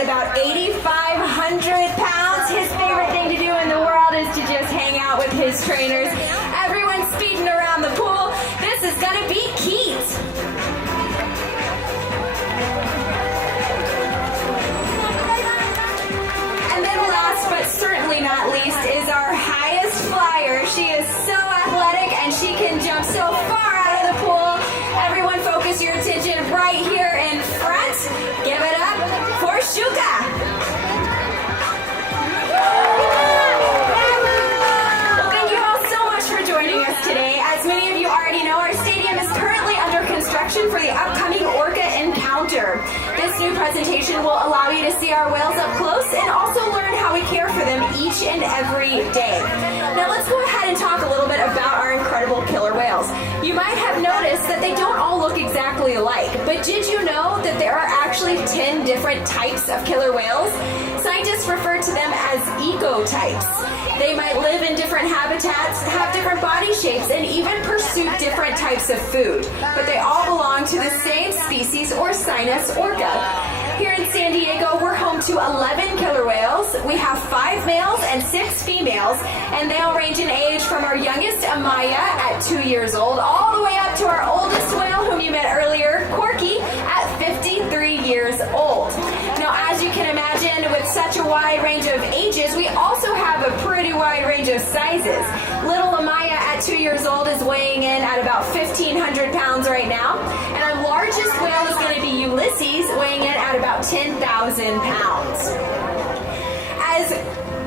at about 8,500 pounds. His favorite thing to do in the world is to just hang out with his trainers. Everyone's speeding around the pool. This is gonna be Keet. And then last but certainly not least is our highest flyer. She is so athletic and she can jump so far out of the pool. Everyone focus your attention right here in front. Give it up for Shouka. Well, thank you all so much for joining us today. As many of you already know, our stadium is currently under construction for the upcoming Orca encounter. This new presentation will allow you to see our whales up close and also learn how we care for them each and every day. Now let's go ahead and talk a little bit about our incredible killer whales. You might have noticed that they don't all look exactly alike, but did you know that there are actually 10 different types of killer whales? Scientists refer to them as ecotypes. They might live in different habitats, have different body shapes, and even pursue different types of food. But they all belong to the same species or sinus Orca. Here in San Diego, we're home to 11 killer whales. We have 5 males and 6 females, and they all range in age from our youngest, Amaya, at 2 years old, all the way up to our oldest whale, whom you met earlier, Corky, at 53 years old. Now, as you can imagine, with such a wide range of ages, we also have a pretty wide range of sizes. Little Amaya at 2 years old is weighing in at about 1,500 pounds right now, and our largest whale is going to be Ulysses, weighing in at about 10,000 pounds. As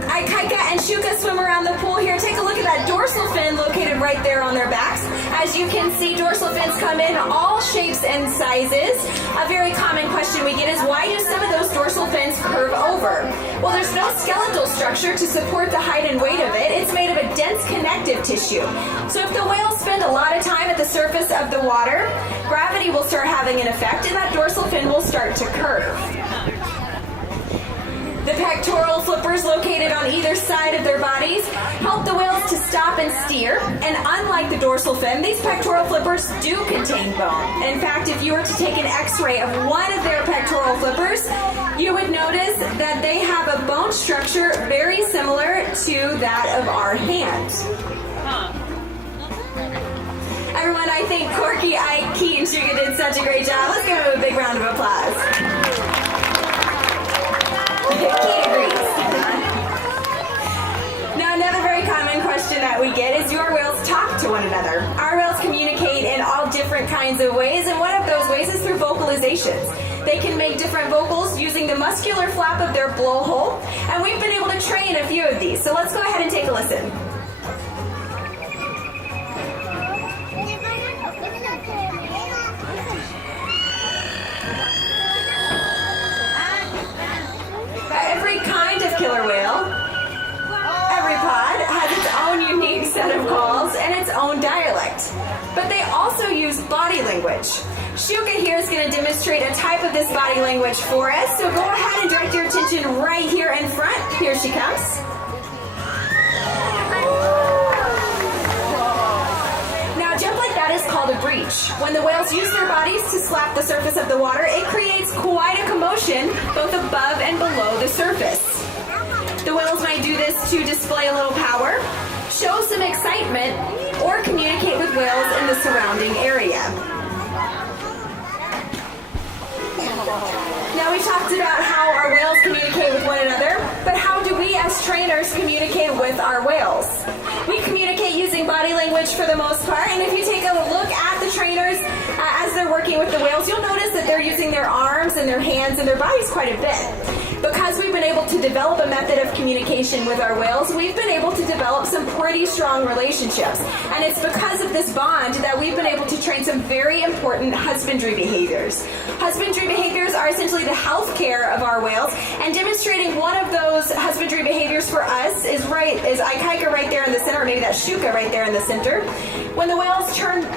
Ikaika and Shouka swim around the pool here, take a look at that dorsal fin located right there on their backs. As you can see, dorsal fins come in all shapes and sizes. A very common question we get is, why do some of those dorsal fins curve over? Well, there's no skeletal structure to support the height and weight of it. It's made of a dense connective tissue. So if the whales spend a lot of time at the surface of the water, gravity will start having an effect and that dorsal fin will start to curve. The pectoral flippers located on either side of their bodies help the whales to stop and steer, and unlike the dorsal fin, these pectoral flippers do contain bone. In fact, if you were to take an x-ray of one of their pectoral flippers, you would notice that they have a bone structure very similar to that of our hand. Everyone, I think Corky, Ike, Keet, and Shouka did such a great job. Let's give them a big round of applause. Keet agrees. Now, another very common question that we get is, do our whales talk to one another? Our whales communicate in all different kinds of ways, and one of those ways is through vocalizations. They can make different vocals using the muscular flap of their blowhole, and we've been able to train a few of these. So let's go ahead and take a listen. Every kind of killer whale, every pod, has its own unique set of calls and its own dialect. But they also use body language. Shouka here is going to demonstrate a type of this body language for us, so go ahead and direct your attention right here in front. Here she comes. Now, a jump like that is called a breach. When the whales use their bodies to slap the surface of the water, it creates quite a commotion both above and below the surface. The whales might do this to display a little power, show some excitement, or communicate with whales in the surrounding area. Now, we talked about how our whales communicate with one another, but how do we as trainers communicate with our whales? We communicate using body language for the most part, and if you take a look at the trainers as they're working with the whales, you'll notice that they're using their arms and their hands and their bodies quite a bit. Because we've been able to develop a method of communication with our whales, we've been able to develop some pretty strong relationships. And it's because of this bond that we've been able to train some very important husbandry behaviors. Husbandry behaviors are essentially the health care of our whales, and demonstrating one of those husbandry behaviors for us is Ikaika right there in the center, or maybe that's Shouka right there in the center. When the whales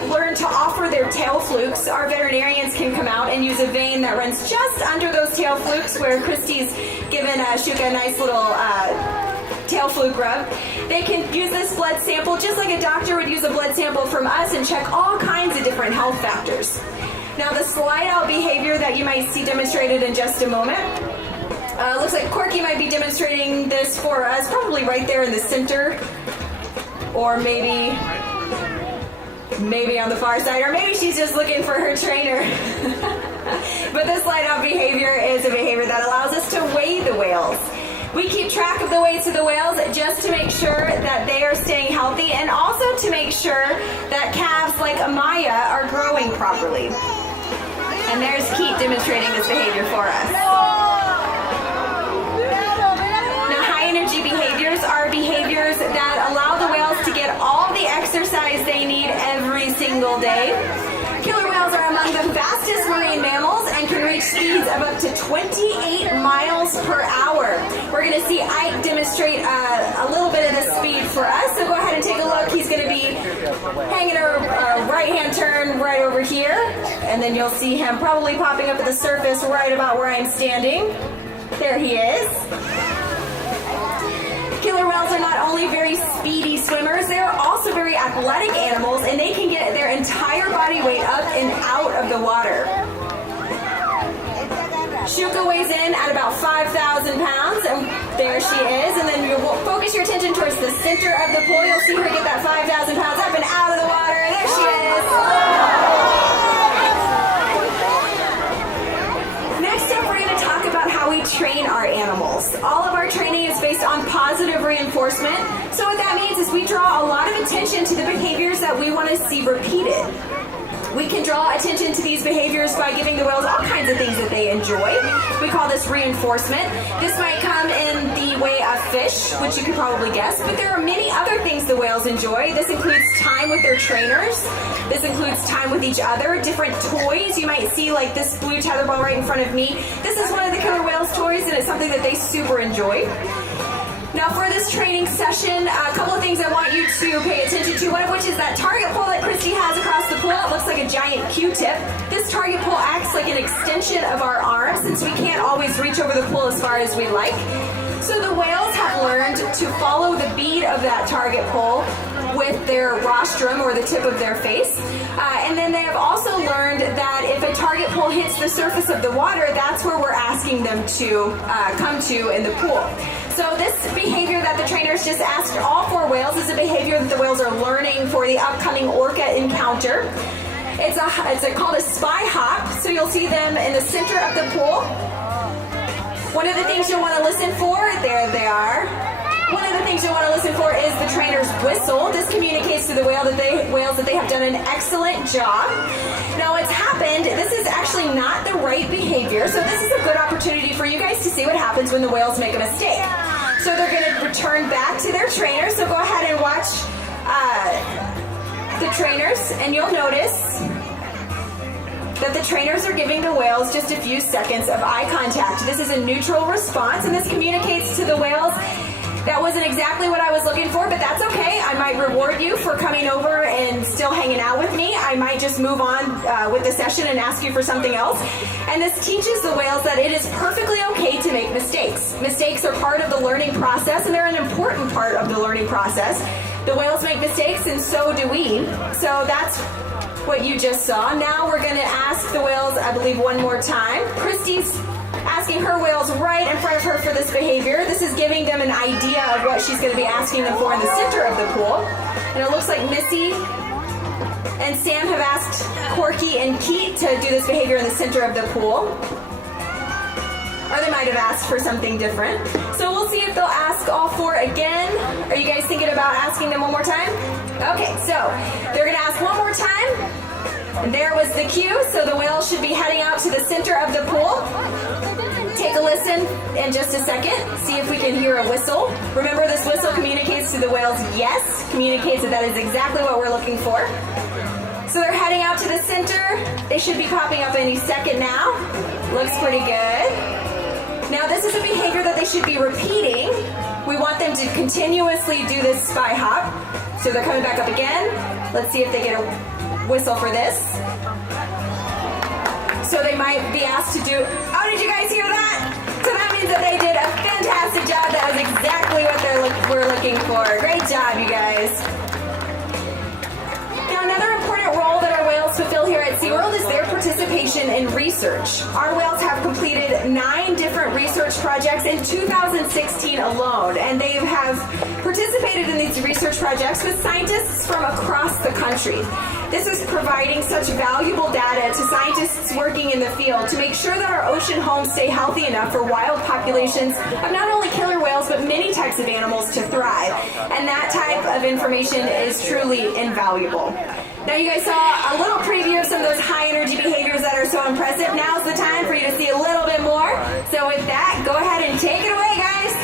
learn to offer their tail flukes, our veterinarians can come out and use a vein that runs just under those tail flukes, where Christy's given Shouka a nice little tail fluke rub. They can use this blood sample just like a doctor would use a blood sample from us and check all kinds of different health factors. Now, the slide out behavior that you might see demonstrated in just a moment like Corky might be demonstrating this for us, probably right there in the center, or maybe on the far side, or maybe she's just looking for her trainer. But this slide out behavior is a behavior that allows us to weigh the whales. We keep track of the weights of the whales just to make sure that they are staying healthy, and also to make sure that calves like Amaya are growing properly. And there's Keet demonstrating this behavior for us. Now, high energy behaviors are behaviors that allow the whales to get all the exercise they need every single day. Killer whales are among the fastest marine mammals and can reach speeds of up to 28 miles per hour. We're going to see Ike demonstrate a little bit of the speed for us, so go ahead and take a look. He's going to be hanging a right-hand turn right over here, and then you'll see him probably popping up at the surface right about where I'm standing. There he is. Killer whales are not only very speedy swimmers, they are also very athletic animals, and they can get their entire body weight up and out of the water. Shouka weighs in at about 5,000 pounds, and there she is. And then you focus your attention towards the center of the pool. You'll see her get that 5,000 pounds up and out of the water. There she is. Next up, we're going to talk about how we train our animals. All of our training is based on positive reinforcement. So what that means is we draw a lot of attention to the behaviors that we want to see repeated. We can draw attention to these behaviors by giving the whales all kinds of things that they enjoy. We call this reinforcement. This might come in the way of fish, which you could probably guess, but there are many other things the whales enjoy. This includes time with their trainers. This includes time with each other, different toys. You might see like this blue tetherball right in front of me. This is one of the killer whales toys, and it's something that they super enjoy. Now for this training session, a couple of things I want you to pay attention to, one of which is that target pole that Christy has across the pool. It looks like a giant Q-tip. This target pole acts like an extension of our arms, since we can't always reach over the pool as far as we like. So the whales have learned to follow the bead of that target pole with their rostrum, or the tip of their face. And then they have also learned that if a target pole hits the surface of the water, that's where we're asking them to come to in the pool. So this behavior that the trainers just asked all four whales is a behavior that the whales are learning for the upcoming Orca encounter. It's called a spy hop, so you'll see them in the center of the pool. One of the things you'll want to listen for, there they are. One of the things you'll want to listen for is the trainer's whistle. This communicates to the whales that they have done an excellent job. Now what's happened, this is actually not the right behavior, so this is a good opportunity for you guys to see what happens when the whales make a mistake. So they're going to return back to their trainer, so go ahead and watch the trainers, and you'll notice that the trainers are giving the whales just a few seconds of eye contact. This is a neutral response, and this communicates to the whales, that wasn't exactly what I was looking for, but that's okay. I might reward you for coming over and still hanging out with me. I might just move on with the session and ask you for something else. And this teaches the whales that it is perfectly okay to make mistakes. Mistakes are part of the learning process, and they're an important part of the learning process. The whales make mistakes, and so do we. So that's what you just saw. Now we're going to ask the whales, I believe, one more time. Christy's asking her whales right in front of her for this behavior. This is giving them an idea of what she's going to be asking them for in the center of the pool. And it looks like Missy and Sam have asked Corky and Keet to do this behavior in the center of the pool. Or they might have asked for something different. So we'll see if they'll ask all four again. Are you guys thinking about asking them one more time? Okay, so they're going to ask one more time. And there was the cue, so the whale should be heading out to the center of the pool. Take a listen in just a second. See if we can hear a whistle. Remember, this whistle communicates to the whales yes, communicates that is exactly what we're looking for. So they're heading out to the center. They should be popping up any second now. Looks pretty good. Now this is a behavior that they should be repeating. We want them to continuously do this spy hop. So they're coming back up again. Let's see if they get a whistle for this. So they might be asked to do, oh, did you guys hear that? So that means that they did a fantastic job. That was exactly what we're looking for. Great job, you guys. Now another important role that our whales fulfill here at Seaworld is their protection participation in research. Our whales have completed 9 different research projects in 2016 alone, and they have participated in these research projects with scientists from across the country. This is providing such valuable data to scientists working in the field to make sure that our ocean homes stay healthy enough for wild populations of not only killer whales, but many types of animals to thrive. And that type of information is truly invaluable. Now you guys saw a little preview of some of those high energy behaviors that are so impressive. Now's the time for you to see a little bit more. So with that, go ahead and take it away, guys.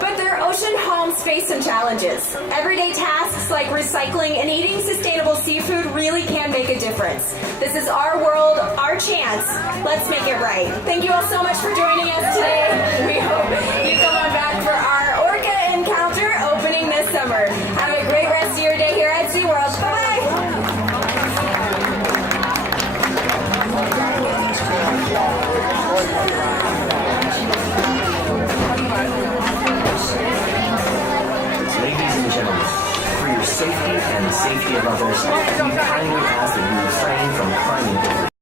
But their ocean homes face some challenges. Everyday tasks like recycling and eating sustainable seafood really can make a difference. This is our world, our chance. Let's make it right. Thank you all so much for joining us today. We hope you come on back for our Orca encounter opening this summer. Have a great rest of your day here at Seaworld. Bye-bye. Ladies and gentlemen, for your safety and the safety of others, we kindly ask that you refrain from climbing over